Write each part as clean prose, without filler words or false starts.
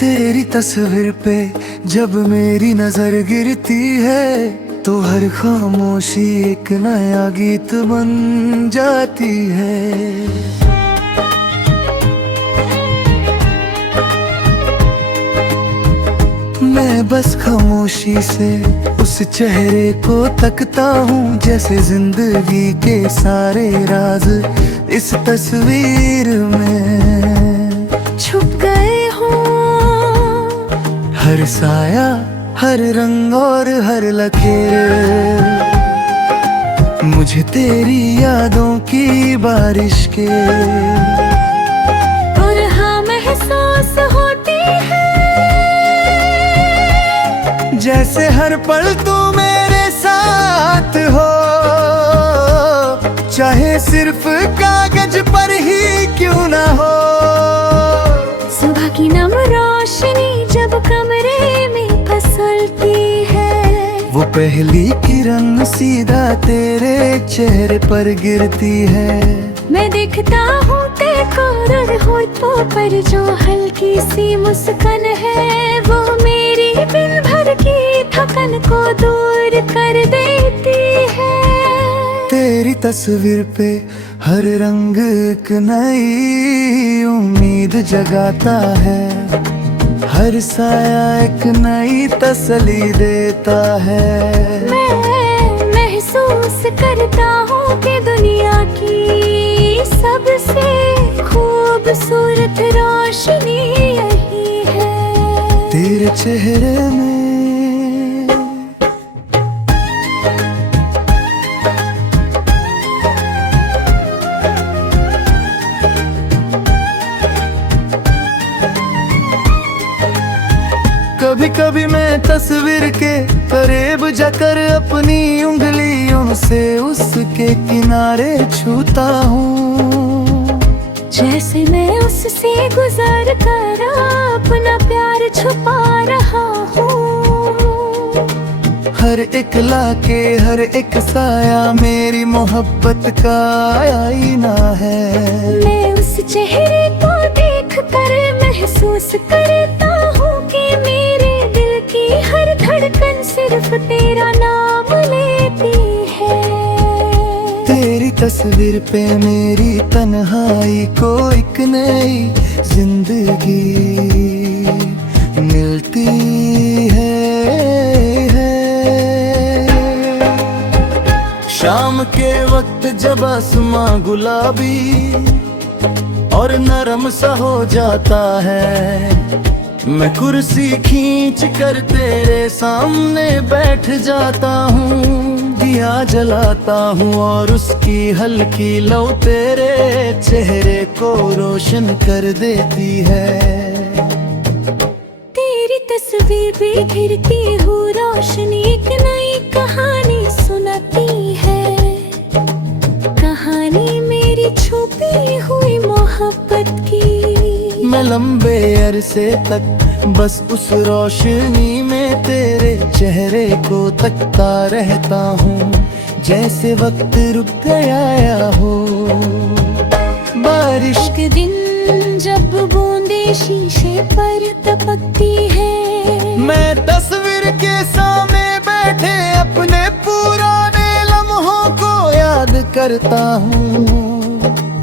तेरी तस्वीर पे जब मेरी नजर गिरती है तो हर खामोशी एक नया गीत बन जाती है। मैं बस खामोशी से उस चेहरे को तकता हूँ, जैसे जिंदगी के सारे राज इस तस्वीर में छुप गए हो। हर साया, हर रंग और हर लकीर मुझे तेरी यादों की बारिश के और हाँ महसूस होती है, जैसे हर पल तू मेरे साथ हो, चाहे सिर्फ कागज पर ही क्यों ना हो। सुबह की नम रोशनी जब कमरे में फिसलती है, वो पहली किरण सीधा तेरे चेहरे पर गिरती है। मैं देखता हूँ तेरे होठों पर जो हल्की सी मुस्कान है, वो मेरी दिन भर की थकन को दूर कर देती है। तेरी तस्वीर पे हर रंग एक नई उम्मीद जगाता है, हर साया एक नई तसल्ली देता है। मैं महसूस करता हूँ कि दुनिया की सबसे खूबसूरत रोशनी यही है तेरे चेहरे में। कभी कभी मैं तस्वीर के करीब जाकर अपनी उंगलियों से उसके किनारे छूता हूँ, जैसे मैं उससे गुजर कर अपना प्यार छुपा रहा हूँ। हर एक लाके हर एक साया मेरी मोहब्बत का आईना है। मैं उस चेहरे को देख कर महसूस करता हूँ कि मेरे दिल की हर धड़कन सिर्फ तेरा नाम लेती है। तेरी तस्वीर पे मेरी तन्हाई को एक नई जिंदगी मिलती है। शाम के वक्त जब आसमां गुलाबी और नरम सा हो जाता है, मैं कुर्सी खींच कर तेरे सामने बैठ जाता हूँ, दिया जलाता हूँ और उसकी हल्की लौ तेरे चेहरे को रोशन कर देती है। तेरी तस्वीर पे गिरती हूँ रोशनी एक नई कहानी सुनाती है, कहानी मेरी छुपी हुई मोहब्बत की। मैं लंबे अरसे तक बस उस रोशनी में तेरे चेहरे को तकता रहता हूँ, जैसे वक्त रुक गया हो। बारिश के दिन जब बूंदे शीशे पर टपकती है, मैं तस्वीर के सामने बैठे अपने पुराने लम्हों को याद करता हूँ।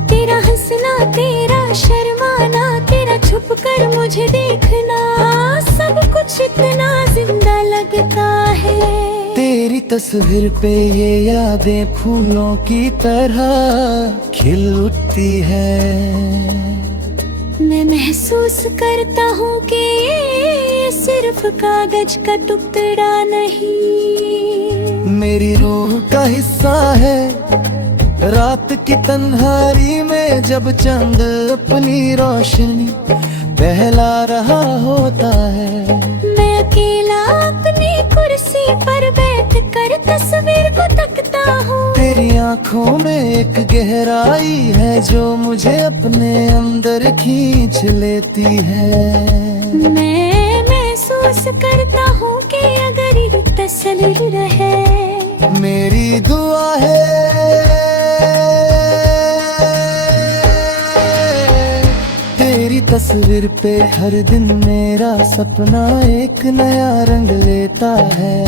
तेरा हंसना, तेरा शर्माना, तेरा छुप कर मुझे देखना, सब कुछ इतना जिंदा लगता है। तेरी तस्वीर पे ये यादें फूलों की तरह खिल उठती है। मैं महसूस करता हूँ कि ये सिर्फ कागज का टुकड़ा नहीं, मेरी रूह का हिस्सा है। रात की तन्हाई में जब चंद अपनी रोशनी फैला रहा होता है, मैं अकेला अपनी कुर्सी पर बैठ कर तस्वीर को तकता हूँ। तेरी आंखों में एक गहराई है जो मुझे अपने अंदर खींच लेती है। मैं महसूस करता हूँ कि अगर ये तस्वीर रहे, मेरी दुआ है तेरी तस्वीर पे हर दिन मेरा सपना एक नया रंग लेता है।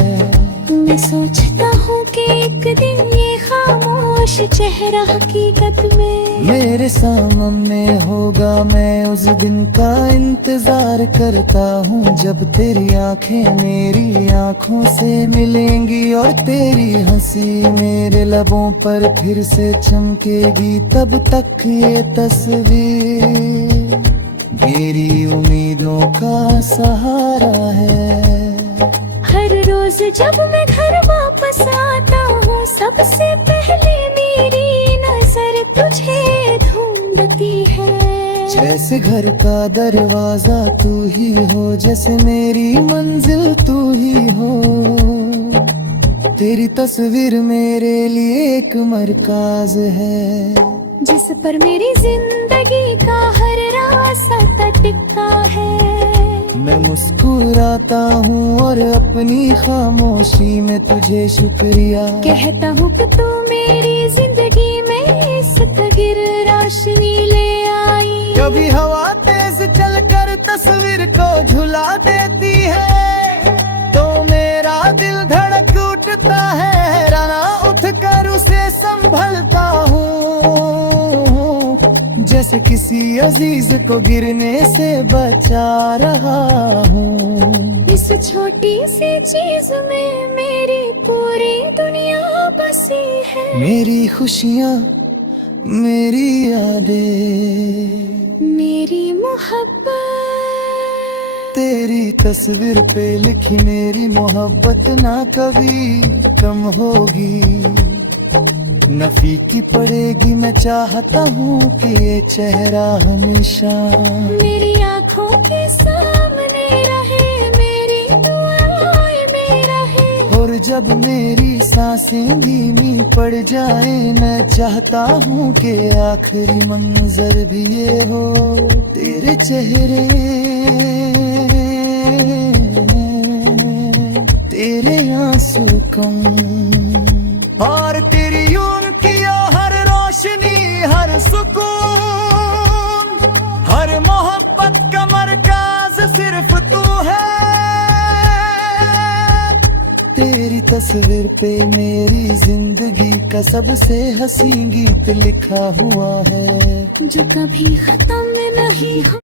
मैं सोचता हूँ कि एक दिन ये खामोश चेहरा हकीकत में मेरे सामने होगा। मैं उस दिन का इंतजार करता हूँ जब तेरी आंखें मेरी आंखों से मिलेंगी और तेरी हंसी मेरे लबों पर फिर से चमकेगी। तब तक ये तस्वीर मेरी उम्मीदों का सहारा है। हर रोज जब मैं घर वापस आता हूँ सबसे पहले मेरी नजर तुझे ढूंढती है। जैसे घर का दरवाजा तू ही हो, जैसे मेरी मंजिल तू ही हो। तेरी तस्वीर मेरे लिए एक मरकज है जिस पर मेरी जिंदगी का हर रास्ता टिका है। मैं मुस्कुराता हूँ और अपनी खामोशी में तुझे शुक्रिया कहता हूँ कि तू मेरी जिंदगी में सतगिर रोशनी ले आई। कभी हवा तेज चलकर तस्वीर को झुला देती है तो मेरा दिल धड़क उठता है। राना उठ कर उसे संभलता हूँ जैसे किसी अजीज को गिरने से बचा रहा हूँ। इस छोटी सी चीज में मेरी पूरी दुनिया बसी है। मेरी खुशियाँ मेरी यादें मेरी मोहब्बत तेरी तस्वीर पे लिखी मेरी मोहब्बत ना कभी कम होगी न फीकी पड़ेगी। मैं चाहता हूँ कि ये चेहरा हमेशा मेरी आंखों के सामने रहे, मेरी दुआएं में रहे। और जब मेरी सांसें धीमी पड़ जाए मैं चाहता हूँ कि आखिरी मंजर भी ये हो तेरे चेहरे तेरे आंसू कम और तेरी उनकी हर रोशनी हर सुकून हर मोहब्बत का मरकज सिर्फ तू है। तेरी तस्वीर पे मेरी जिंदगी का सबसे हसीन गीत लिखा हुआ है जो कभी खत्म नहीं हो।